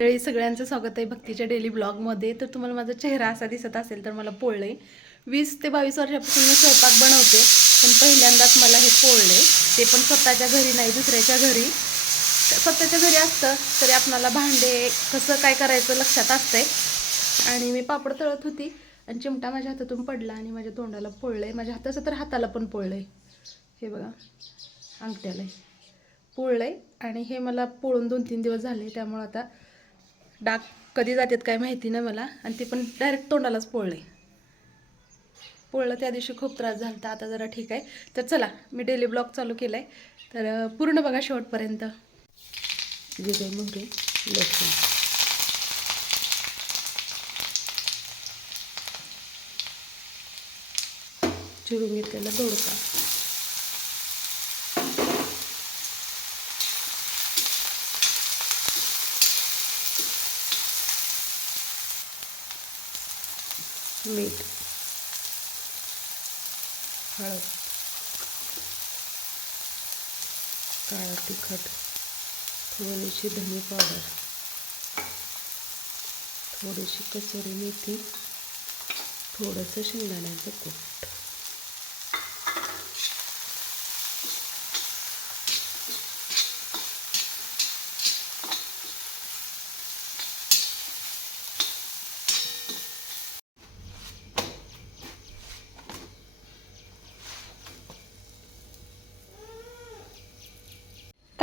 मंडळी सगळ्यांचं स्वागत आहे भक्तीच्या डेली ब्लॉगमध्ये तर तुम्हाला माझा चेहरा असा दिसत असेल तर मला पोळलंय. वीस ते बावीस वर्षापासून मी स्वयंपाक बनवते पण पहिल्यांदाच मला हे पोळले ते पण स्वतःच्या घरी नाही दुसऱ्याच्या घरी. स्वतःच्या घरी असतं तरी आपणाला भांडे कसं काय करायचं लक्षात असतंय. आणि मी पापड तळत होती आणि चिमटा माझ्या हातातून पडला आणि माझ्या तोंडाला पोळलंय. माझ्या हाताचं तर हाताला पण पोळलंय. हे बघा अंगठ्याला पोळलंय आणि हे मला पोळून दोन तीन दिवस झाले त्यामुळं आता डाग कधी जातात काय माहिती नाही मला. आणि ते पण डायरेक्ट तोंडालाच पोळले पोळलं त्या दिवशी खूप त्रास झाला होता. आता जरा ठीक आहे. तर चला मी डेली ब्लॉग चालू केला आहे तर पूर्ण बघा शेवटपर्यंत. जे काही म्हणते लसूण चिरून घेतलेला दोडका. मीठ हळद काळा तिखट थोडीशी धने पावडर थोडीशी कसुरी मेथी थोडंसं शेंगदाण्याचं कूट.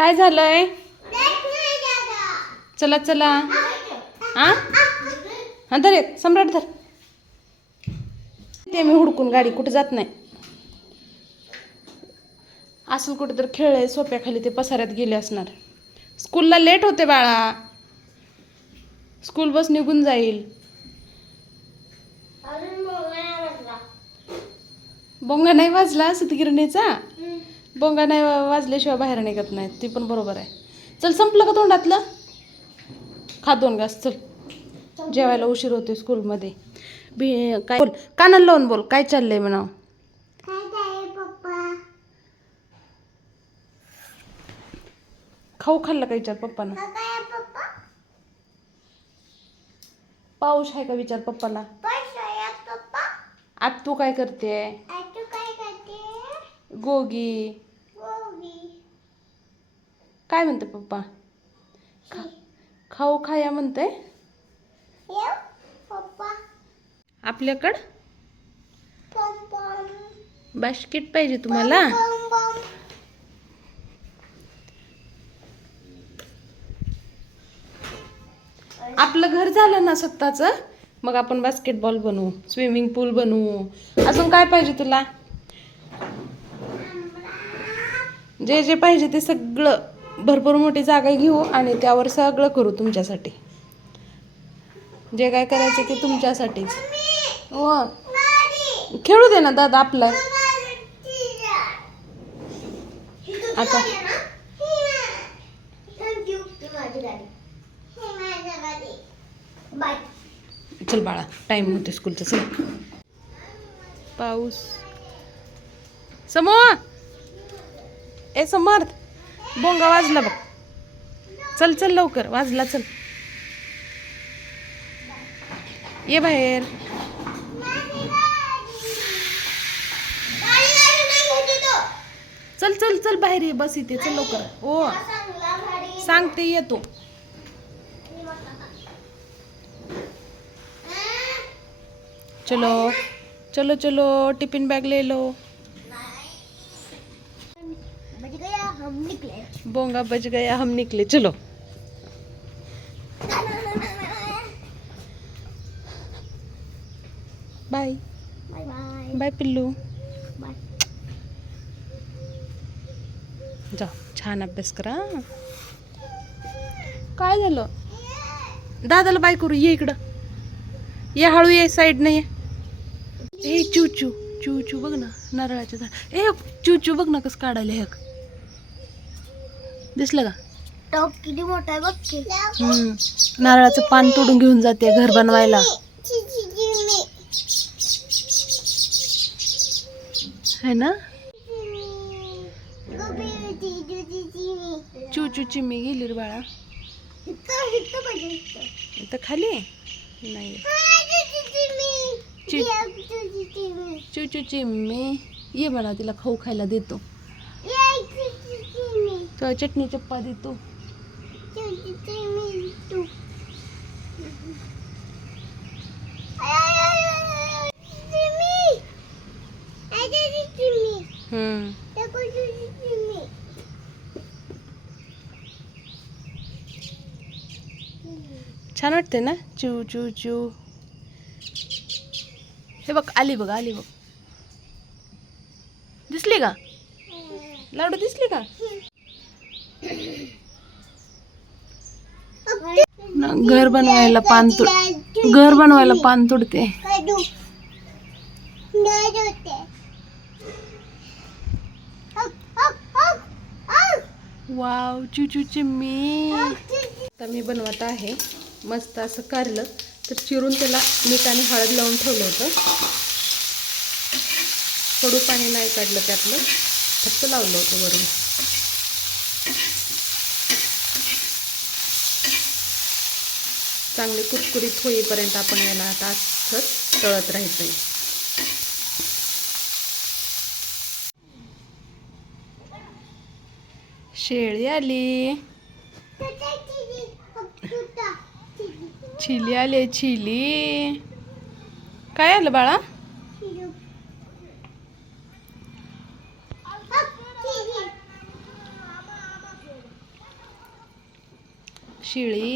काय झालंय? चला चला. हा हा धर एक सम्राट धर. ते मी हुडकून गाडी कुठे जात नाही. असं कुठे तर खेळले सोप्याखाली ते पसाऱ्यात गेले असणार. स्कूलला लेट होते बाळा. स्कूल बस निघून जाईल. बोंगा नाही वाजला सुतगिरणीचा बोंगा नाही वाजल्याशिवाय बाहेर निघत नाही ती पण बरोबर आहे. चल संपलं का तोंडातलं? खा दोन घास चल. जेवायला उशीर होते स्कूलमध्ये. बी काय बोल? कानाला लावून बोल काय चाललंय म्हणा खाऊ खाल्लं का विचार पप्पानं? पाऊस आहे का विचार पप्पाला? आज तू काय करते? गोगी. काय म्हणते पप्पा? खा खाऊ खाया म्हणते आपल्याकडं? बास्केट पाहिजे तुम्हाला? आपलं घर झालं ना स्वतःचं मग आपण बास्केटबॉल बनवू स्विमिंग पूल बनवू. अजून काय पाहिजे तुला? जे जे पाहिजे ते सगळं. भरपूर मोठी जागा घेऊ आणि त्यावर सगळं करू तुमच्यासाठी. जे काय करायचं ते तुमच्यासाठीच. व खेळू दे ना दादा आपला. आता. चल बाळा टाइम होते स्कूलचा चल. पाऊस. समोर ए समर्थ! बोंगा वाजला बघ. चल चल लवकर. वाजला चल. ये बाहेर. चल चल चल बाहेर ये. बस इथे. चल लवकर. ओ. सांगते येतो चलो. चलो चलो. टिफिन बॅग ले लो. बोंगा बच गया हम निकले। चलो। बाय बाय पिल्लू। बाय जा छान अभ्यास करा हं. काय झालं? दादाला बाय करू ये इकडं. ये हळू ये साईड नाही ए चू चू चू चू बघ ना नारळाच्या झाड. ए चू चू बघ ना कसं काढायला एक दिसलं का? टॉप किती मोठा आहे बघ की. हम्म. नारळाचं पान तोडून घेऊन जाते घर बनवायला. है ना? चू चू चिमी गेली रे बाळा. इथं खाली नाही. चि- चू चू चिम्मी ये मला तिला खाऊ खायला देतो. तेव्हा चटणी चप्पा देतो हम्म. छान वाटते ना? चू चू चू। हे बघ आली बघ आली बघ। दिसली का? लाडू दिसली का? घर बनवायला पान तुड घर बनवायला पान तुडते. वाव चुचू चिम्मी. आता मी बनवत आहे. मस्त असं कारलं. तर चिरून त्याला मीठ आणि हळद लावून ठेवलं होतं. कडू पाणी नाही काढलं त्यातलं. फक्त लावलं होतं वरून. चांगले कुरकुरीत होईपर्यंत आपण याला आता असंच तळत राहायचं आहे शेळी आली. चिली आले चिली. काय आलं बाळा? शिळी.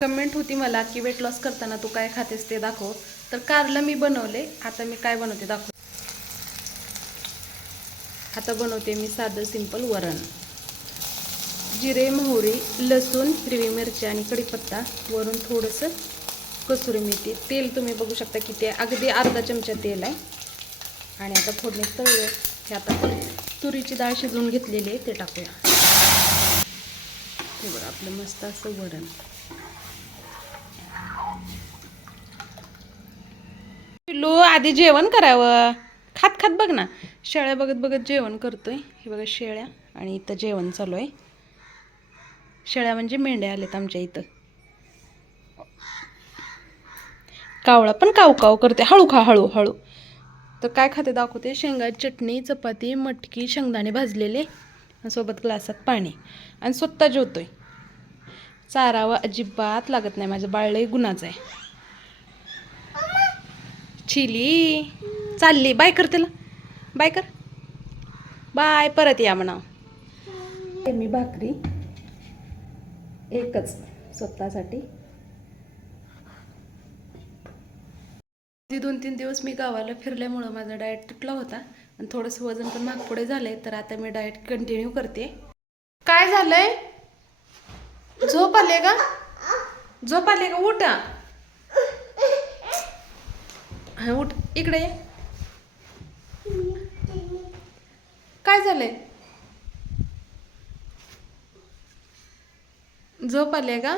कमेंट होती मला की वेट लॉस करताना तू काय खातेस ते दाखव. तर कारलं मी बनवले. आता मी काय बनवते दाखव. आता बनवते मी साधं सिंपल वरण. जिरे मोहरी लसूण हिरवी मिरची आणि कढीपत्ता. वरून थोडंसं कसुरी मेथी. तेल तुम्ही बघू शकता की ते अगदी अर्धा चमचा तेल आहे. आणि आता फोडणी तळूया हे आता तुरीची डाळ शिजवून घेतलेली आहे. ते टाकूया. बरं आपलं मस्त असं वरण. पिल्लू आधी जेवण करावं. खात खात बघ ना. शेळ्या बघत बघत जेवण करतोय. हे बघा शेळ्या आणि इथं जेवण चालू आहे शेळ्या म्हणजे मेंढ्या आल्यात आमच्या इथं. कावळा पण काव काव करते हळू खा हळू हळू. तर काय खाते दाखवते? शेंगा चटणी चपाती मटकी शेंगदाणे भाजलेले सोबत ग्लासात पाणी. आणि स्वतः जेवतोय. चारावं अजिबात लागत नाही. माझं बाळलंही गुणाचं आहे. चिली. चालली. बाय कर त्याला बाय कर. बाय परत या म्हणा मी भाकरी. एकच स्वतःसाठी. दोन तीन दिवस मी गावाला फिरल्यामुळं माझा डाएट तुटला होता. आणि थोडंसं वजन पण माग पुढे झालंय तर आता मी डाएट कंटिन्यू करते. काय झालंय? झोप आले का? झोप आले का? उठा. हा उठ. इकडे ये. काय झालंय? झोप आले का?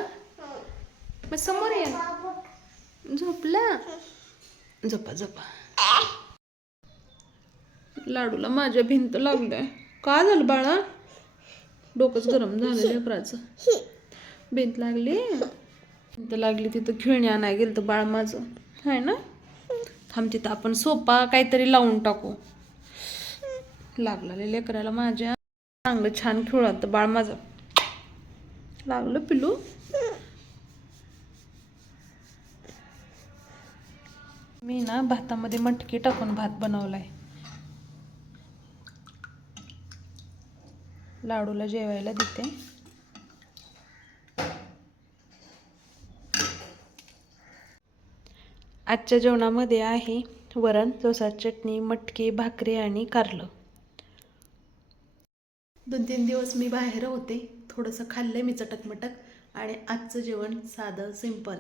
मग समोर ये. झोपला? झोपा झोपा. लाडूला माझ्या भिंत लागल्या. का झालं बाळा? डोकंच गरम झालं लेकराचं भिंत लागली? भिंत लागली तिथं खेळणी आणाय गेलं तर बाळ माझं. आहे ना? थांब तिथं आपण सोपा काहीतरी लावून टाकू. लागला रे लेकराला माझ्या. चांगलं छान खेळत बाळ माझं. लागलं पिलू मी ना भातामध्ये मटकी टाकून भात बनवलाय. लाडूला जेवायला देते. आजच्या जेवणामध्ये आहे वरण डोसा चटणी मटकी भाकरी आणि कारलं. दोन तीन दिवस मी बाहेर होते. थोडंसं खाल्लं मी चटकमटक आणि आजचं जेवण साधं सिंपल.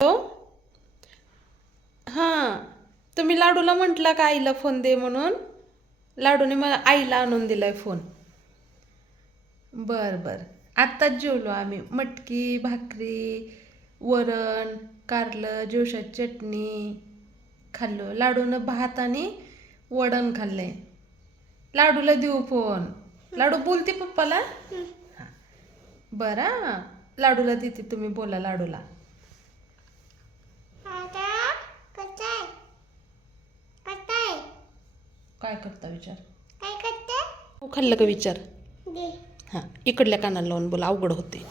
हॅलो? हां. तुम्ही लाडूला म्हटला का आईला फोन दे म्हणून? लाडूने मला आईला आणून दिलाय फोन. बर बर. आत्ताच जेवलो आम्ही. मटकी भाकरी वरण कारलं जोशात चटणी खाल्लो. लाडूनं भात आणि वडण खाल्लंय. लाडूला देऊ फोन. लाडू बोलते पप्पाला. बरं लाडूला देते तुम्ही बोला लाडूला. काय करता विचार? काय करते खाऊ खाल्लं का विचार? हां. इकडल्या कानाला लावून बोला अवघड होते.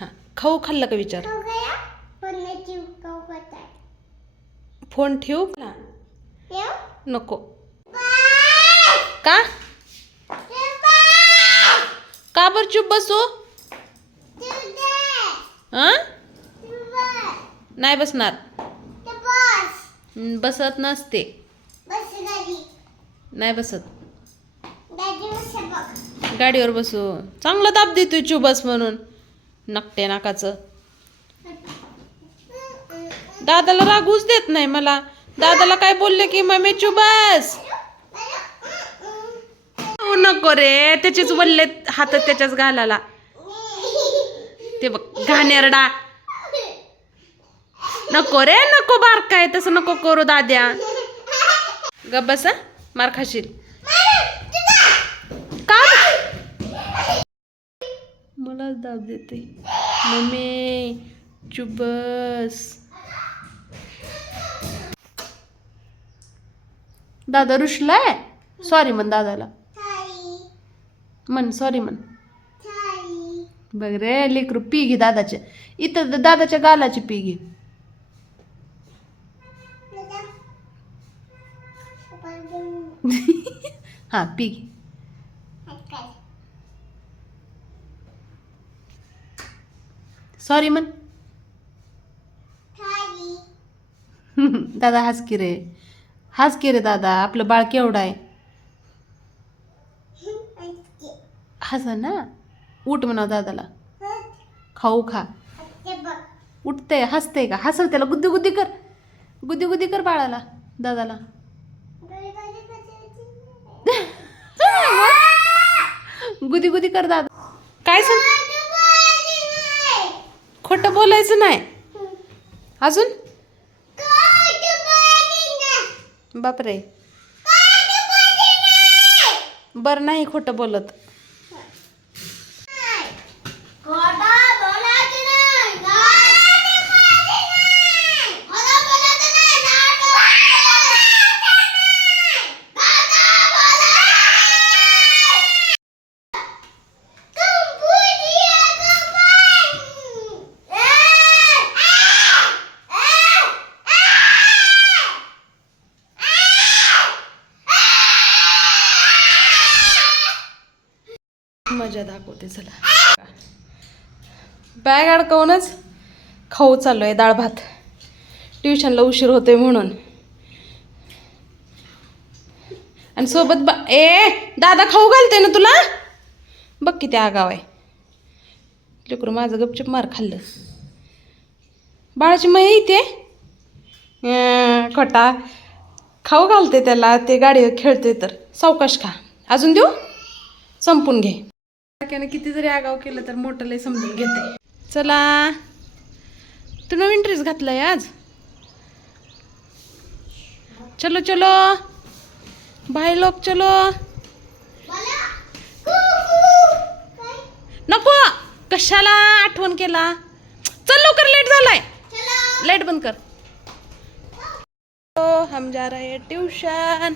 हां. खाऊ खाल्लं का विचार खाऊ गया पुण्याची खाऊ करत आहे फोन ठेवू का? नको. का? का बरं चुप बसू? हां नाही बसणार. बसत नसते. नाही बसत. गाडीवर बसू चांगला दाब देतोय चुप बस म्हणून. नकटे नाकाचं. दादाला रागूच देत नाही मला. दादाला काय बोलले की मम्मी चुबस हो नको रे. त्याचेच वल्ले हातात त्याच्याच घालाला ते बघ घाणेरडा. नको रे नको बारकाय तसं नको करू दाद्या. ग बस मार खाशील. का मलाच दाब देते. मम्मी चुबस दादा रुशलाय? सॉरी म्हण दादाला. म्हण सॉरी म्हण. बघ रे लेकरू पी घे दादाच्या इथं दादाच्या गालाची पी घे. हा पी घे. सॉरी म्हण. दादा हाच की रे. हाच की रे दादा आपलं बाळ केवढं आहे? हस ना? उठ म्हणा दादाला. खाऊ खा. उठते हसते का? हस त्याला गुद्दी गुद्दी कर. गुद्दी गुद्दी कर बाळाला दादाला. गुदी गुदी कर दादा. काय सांग? खोटं बोलायचं नाही. अजून? बापरे. बरं नाही खोटं बोलत. दाखवते चला. बॅग अडकवूनच खाऊ चालू आहे डाळ भात ट्युशनला उशीर होतोय म्हणून. आणि सोबत बा ए दादा खाऊ घालते ना तुला? बघ किती आगाव आहे. लेकरू माझं गपचूप मार खाल्लं. बाळाची मय येते खोटा. खाऊ घालते त्याला ते गाडीवर खेळते तर. सावकाश खा. अजून देऊ? संपून घे. त्याने किती जरी आगाव केलं तर मोठं लय समजून घेते. चला. तू नवीन ड्रेस घातलाय आज? चलो चलो. भाई लोक चलो. नको. कशाला आठवण केला? चल लवकर लेट झालाय. लाइट बंद कर. ओ, हम जा रहे हैं ट्यूशन